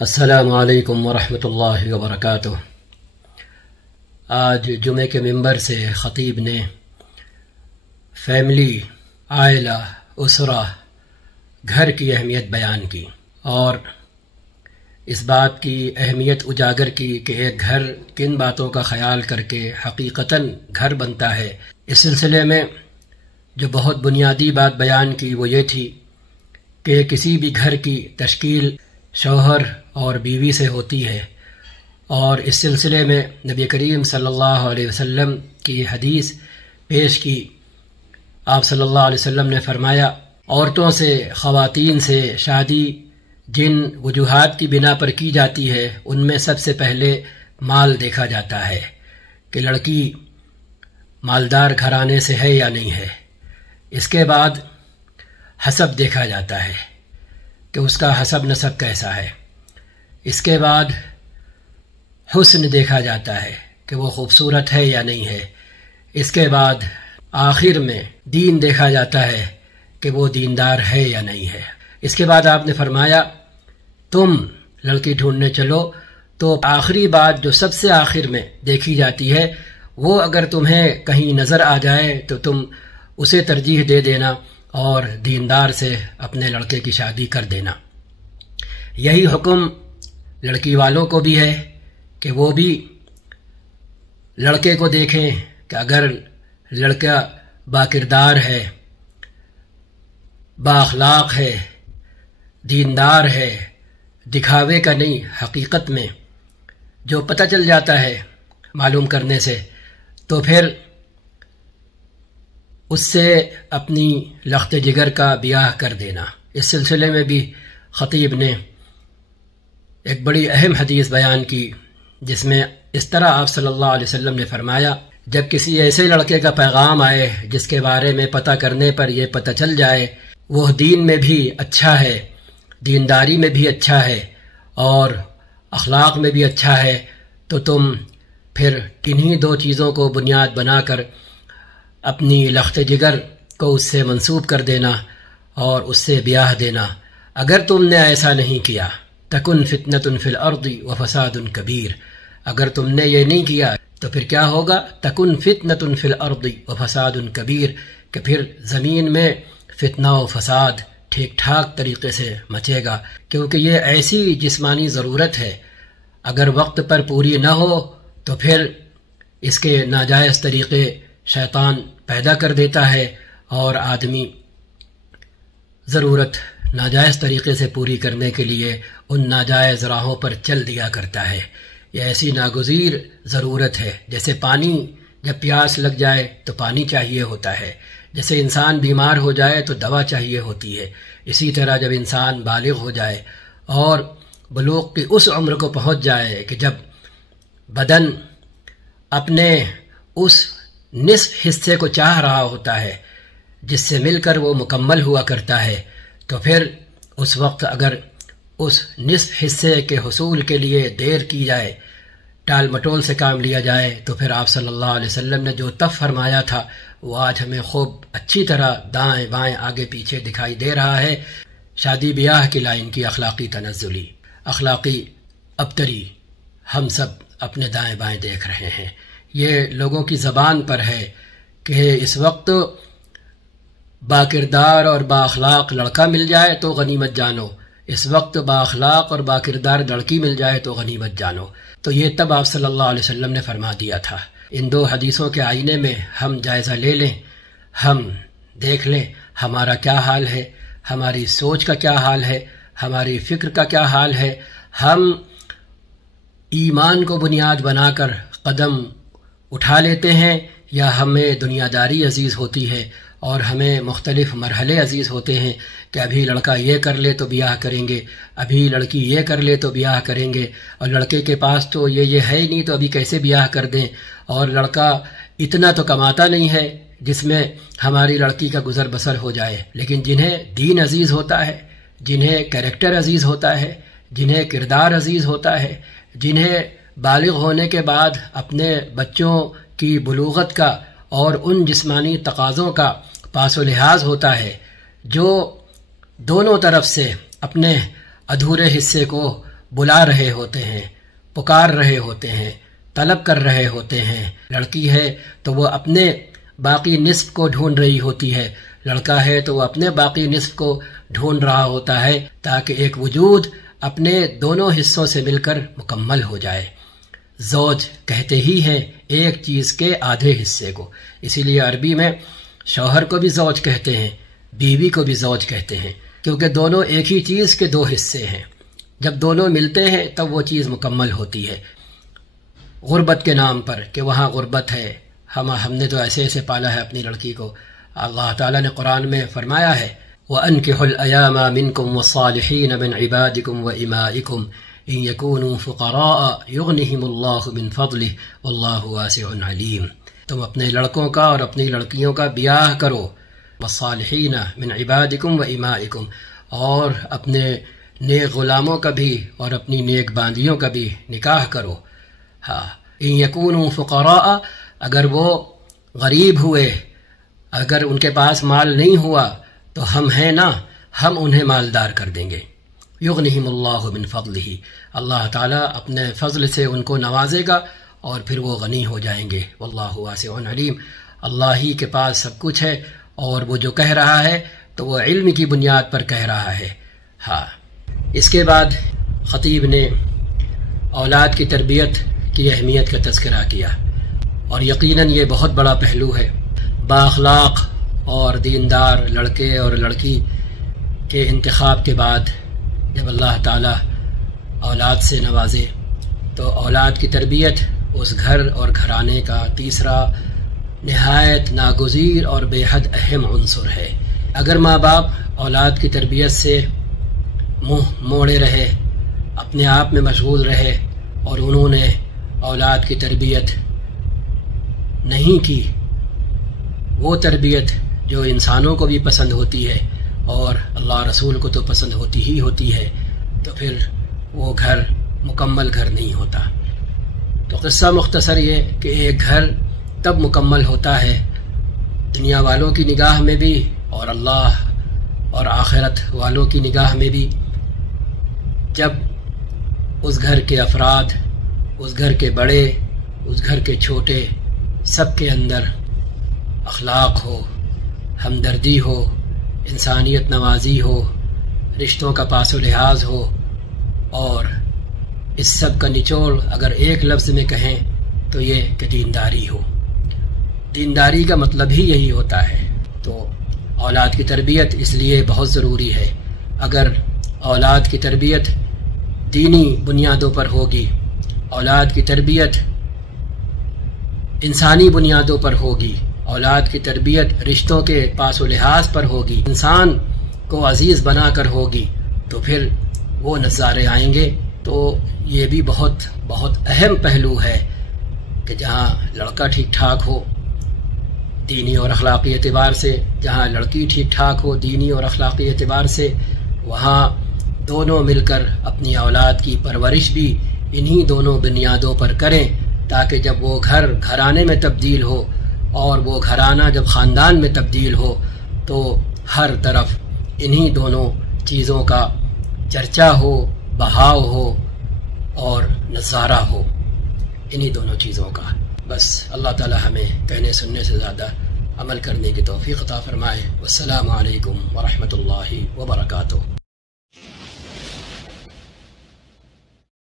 السلام علیکم ورحمۃ اللہ وبرکاتہ۔ آج جمعے کے منبر سے خطیب نے فیملی، عائلہ، اسرہ، گھر کی اہمیت بیان کی اور اس بات کی اہمیت اجاگر کی کہ ایک گھر کن باتوں کا خیال کر کے حقیقتاً گھر بنتا ہے۔ اس سلسلے میں جو بہت بنیادی بات بیان کی وہ یہ تھی کہ کسی بھی گھر کی تشکیل شوہر اور بیوی سے ہوتی ہے، اور اس سلسلے میں نبی کریم صلی اللہ علیہ وسلم کی حدیث پیش کی۔ آپ صلی اللہ علیہ وسلم نے فرمایا، عورتوں سے، خواتین سے شادی جن وجوہات کی بنا پر کی جاتی ہے ان میں سب سے پہلے مال دیکھا جاتا ہے کہ لڑکی مالدار گھرانے سے ہے یا نہیں ہے۔ اس کے بعد حسب دیکھا جاتا ہے کہ اس کا حسب نسب کیسا ہے۔ اس کے بعد حسن دیکھا جاتا ہے کہ وہ خوبصورت ہے یا نہیں ہے۔ اس کے بعد آخر میں دین دیکھا جاتا ہے کہ وہ دیندار ہے یا نہیں ہے۔ اس کے بعد آپ نے فرمایا تم لڑکی ڈھونڈنے چلو تو آخری بات جو سب سے آخر میں دیکھی جاتی ہے وہ اگر تمہیں کہیں نظر آ جائے تو تم اسے ترجیح دے دینا اور دیندار سے اپنے لڑکے کی شادی کر دینا۔ یہی حکم لڑکی والوں کو بھی ہے کہ وہ بھی لڑکے کو دیکھیں کہ اگر لڑکا باکردار ہے، با اخلاق ہے، دیندار ہے، دکھاوے کا نہیں، حقیقت میں جو پتہ چل جاتا ہے معلوم کرنے سے، تو پھر اس سے اپنی لخت جگر کا بیاہ کر دینا۔ اس سلسلے میں بھی خطیب نے ایک بڑی اہم حدیث بیان کی جس میں اس طرح آپ صلی اللہ علیہ وسلم نے فرمایا، جب کسی ایسے لڑکے کا پیغام آئے جس کے بارے میں پتہ کرنے پر یہ پتہ چل جائے وہ دین میں بھی اچھا ہے، دینداری میں بھی اچھا ہے اور اخلاق میں بھی اچھا ہے، تو تم پھر کنہی دو چیزوں کو بنیاد بنا کر اپنی لخت جگر کو اس سے منسوب کر دینا اور اس سے بیاہ دینا۔ اگر تم نے ایسا نہیں کیا تکن فتنۃ فی الارض وفساد کبیر، اگر تم نے یہ نہیں کیا تو پھر کیا ہوگا؟ تکن فتنۃ فی الارض وفساد کبیر، کہ پھر زمین میں فتنہ و فساد ٹھیک ٹھاک طریقے سے مچے گا، کیونکہ یہ ایسی جسمانی ضرورت ہے اگر وقت پر پوری نہ ہو تو پھر اس کے ناجائز طریقے شیطان پیدا کر دیتا ہے اور آدمی ضرورت ناجائز طریقے سے پوری کرنے کے لیے ان ناجائز راہوں پر چل دیا کرتا ہے۔ یہ ایسی ناگزیر ضرورت ہے، جیسے پانی جب پیاس لگ جائے تو پانی چاہیے ہوتا ہے، جیسے انسان بیمار ہو جائے تو دوا چاہیے ہوتی ہے، اسی طرح جب انسان بالغ ہو جائے اور بلوغ کی اس عمر کو پہنچ جائے کہ جب بدن اپنے اس نصف حصے کو چاہ رہا ہوتا ہے جس سے مل کر وہ مکمل ہوا کرتا ہے، تو پھر اس وقت اگر اس نصف حصے کے حصول کے لیے دیر کی جائے، ٹال مٹول سے کام لیا جائے، تو پھر آپ صلی اللہ علیہ وسلم نے جو تب فرمایا تھا وہ آج ہمیں خوب اچھی طرح دائیں بائیں آگے پیچھے دکھائی دے رہا ہے۔ شادی بیاہ کی لائن کی اخلاقی تنزلی، اخلاقی ابتری ہم سب اپنے دائیں بائیں دیکھ رہے ہیں۔ یہ لوگوں کی زبان پر ہے کہ اس وقت باکردار اور با اخلاق لڑکا مل جائے تو غنیمت جانو، اس وقت با اخلاق اور باکردار لڑکی مل جائے تو غنیمت جانو۔ تو یہ تب آپ صلی اللہ علیہ وسلم نے فرما دیا تھا۔ ان دو حدیثوں کے آئینے میں ہم جائزہ لے لیں، ہم دیکھ لیں ہمارا کیا حال ہے، ہماری سوچ کا کیا حال ہے، ہماری فکر کا کیا حال ہے۔ ہم ایمان کو بنیاد بنا کر قدم اٹھا لیتے ہیں یا ہمیں دنیا داری عزیز ہوتی ہے اور ہمیں مختلف مرحلے عزیز ہوتے ہیں کہ ابھی لڑکا یہ کر لے تو بیاہ کریں گے، ابھی لڑکی یہ کر لے تو بیاہ کریں گے، اور لڑکے کے پاس تو یہ ہے ہی نہیں تو ابھی کیسے بیاہ کر دیں، اور لڑکا اتنا تو کماتا نہیں ہے جس میں ہماری لڑکی کا گزر بسر ہو جائے۔ لیکن جنہیں دین عزیز ہوتا ہے، جنہیں کیریکٹر عزیز ہوتا ہے، جنہیں کردار عزیز ہوتا ہے، جنہیں بالغ ہونے کے بعد اپنے بچوں کی بلوغت کا اور ان جسمانی تقاضوں کا پاس و لحاظ ہوتا ہے، جو دونوں طرف سے اپنے ادھورے حصے کو بلا رہے ہوتے ہیں، پکار رہے ہوتے ہیں، طلب کر رہے ہوتے ہیں۔ لڑکی ہے تو وہ اپنے باقی نصف کو ڈھونڈ رہی ہوتی ہے، لڑکا ہے تو وہ اپنے باقی نصف کو ڈھونڈ رہا ہوتا ہے، تاکہ ایک وجود اپنے دونوں حصوں سے مل کر مکمل ہو جائے۔ زوج کہتے ہی ہیں ایک چیز کے آدھے حصے کو، اسی لیے عربی میں شوہر کو بھی زوج کہتے ہیں، بیوی کو بھی زوج کہتے ہیں، کیونکہ دونوں ایک ہی چیز کے دو حصے ہیں۔ جب دونوں ملتے ہیں تب وہ چیز مکمل ہوتی ہے۔ غربت کے نام پر کہ وہاں غربت ہے، ہم نے تو ایسے ایسے پالا ہے اپنی لڑکی کو۔ اللہ تعالیٰ نے قرآن میں فرمایا ہے وَأَنكِحُوا الْأَيَامَ مِنكُمْ وَالصَّالِحِينَ مِنْ عِبَادِكُمْ وَإِمَائِكُمْ إِنْ يَكُونُوا فُقَرَاءَ يُغْنِهِمُ اللَّهُ مِنْ فَضْلِهِ وَاللَّهُ وَاسِعٌ عَلِيمٌ۔ تم اپنے لڑکوں کا اور اپنی لڑکیوں کا بیاہ کرو، وَالصَّالِحِينَ مِنْ عِبَادِكُمْ وَإِمَائِكُمْ، اور اپنے نیک غلاموں کا بھی اور اپنی نیک باندیوں کا بھی نکاح کرو۔ ہاں، إِنْ يَكُونُوا فُقَرَاءَ، اگر وہ غریب ہوئے، اگر ان کے پاس مال نہیں ہوا تو ہم ہیں نا، ہم انہیں مالدار کر دیں گے۔ یغنہم اللہ من فضلہ، اللہ تعالیٰ اپنے فضل سے ان کو نوازے گا اور پھر وہ غنی ہو جائیں گے۔ واللہ واسع علیم، اللہ ہی کے پاس سب کچھ ہے، اور وہ جو کہہ رہا ہے تو وہ علم کی بنیاد پر کہہ رہا ہے۔ ہاں، اس کے بعد خطیب نے اولاد کی تربیت کی اہمیت کا تذکرہ کیا، اور یقیناً یہ بہت بڑا پہلو ہے۔ بااخلاق اور دیندار لڑکے اور لڑکی کے انتخاب کے بعد جب اللہ تعالیٰ اولاد سے نوازے تو اولاد کی تربیت اس گھر اور گھرانے کا تیسرا نہایت ناگزیر اور بے حد اہم عنصر ہے۔ اگر ماں باپ اولاد کی تربیت سے منہ موڑے رہے، اپنے آپ میں مشغول رہے، اور انہوں نے اولاد کی تربیت نہیں کی، وہ تربیت جو انسانوں کو بھی پسند ہوتی ہے اور اللہ رسول کو تو پسند ہوتی ہی ہوتی ہے، تو پھر وہ گھر مکمل گھر نہیں ہوتا۔ تو قصہ مختصر یہ کہ ایک گھر تب مکمل ہوتا ہے دنیا والوں کی نگاہ میں بھی اور اللہ اور آخرت والوں کی نگاہ میں بھی، جب اس گھر کے افراد، اس گھر کے بڑے، اس گھر کے چھوٹے، سب کے اندر اخلاق ہو، ہمدردی ہو، انسانیت نوازی ہو، رشتوں کا پاس و لحاظ ہو، اور اس سب کا نچوڑ اگر ایک لفظ میں کہیں تو یہ کہ دینداری ہو۔ دینداری کا مطلب ہی یہی ہوتا ہے۔ تو اولاد کی تربیت اس لیے بہت ضروری ہے۔ اگر اولاد کی تربیت دینی بنیادوں پر ہوگی، اولاد کی تربیت انسانی بنیادوں پر ہوگی، اولاد کی تربیت رشتوں کے پاس و لحاظ پر ہوگی، انسان کو عزیز بنا کر ہوگی، تو پھر وہ نظارے آئیں گے۔ تو یہ بھی بہت بہت اہم پہلو ہے کہ جہاں لڑکا ٹھیک ٹھاک ہو دینی اور اخلاقی اعتبار سے، جہاں لڑکی ٹھیک ٹھاک ہو دینی اور اخلاقی اعتبار سے، وہاں دونوں مل کر اپنی اولاد کی پرورش بھی انہی دونوں بنیادوں پر کریں، تاکہ جب وہ گھر گھرانے میں تبدیل ہو اور وہ گھرانہ جب خاندان میں تبدیل ہو تو ہر طرف انہی دونوں چیزوں کا چرچا ہو، بہاؤ ہو اور نظارہ ہو، انہی دونوں چیزوں کا۔ بس اللہ تعالی ہمیں کہنے سننے سے زیادہ عمل کرنے کی توفیق عطا فرمائے۔ والسلام علیکم ورحمۃ اللہ وبرکاتہ۔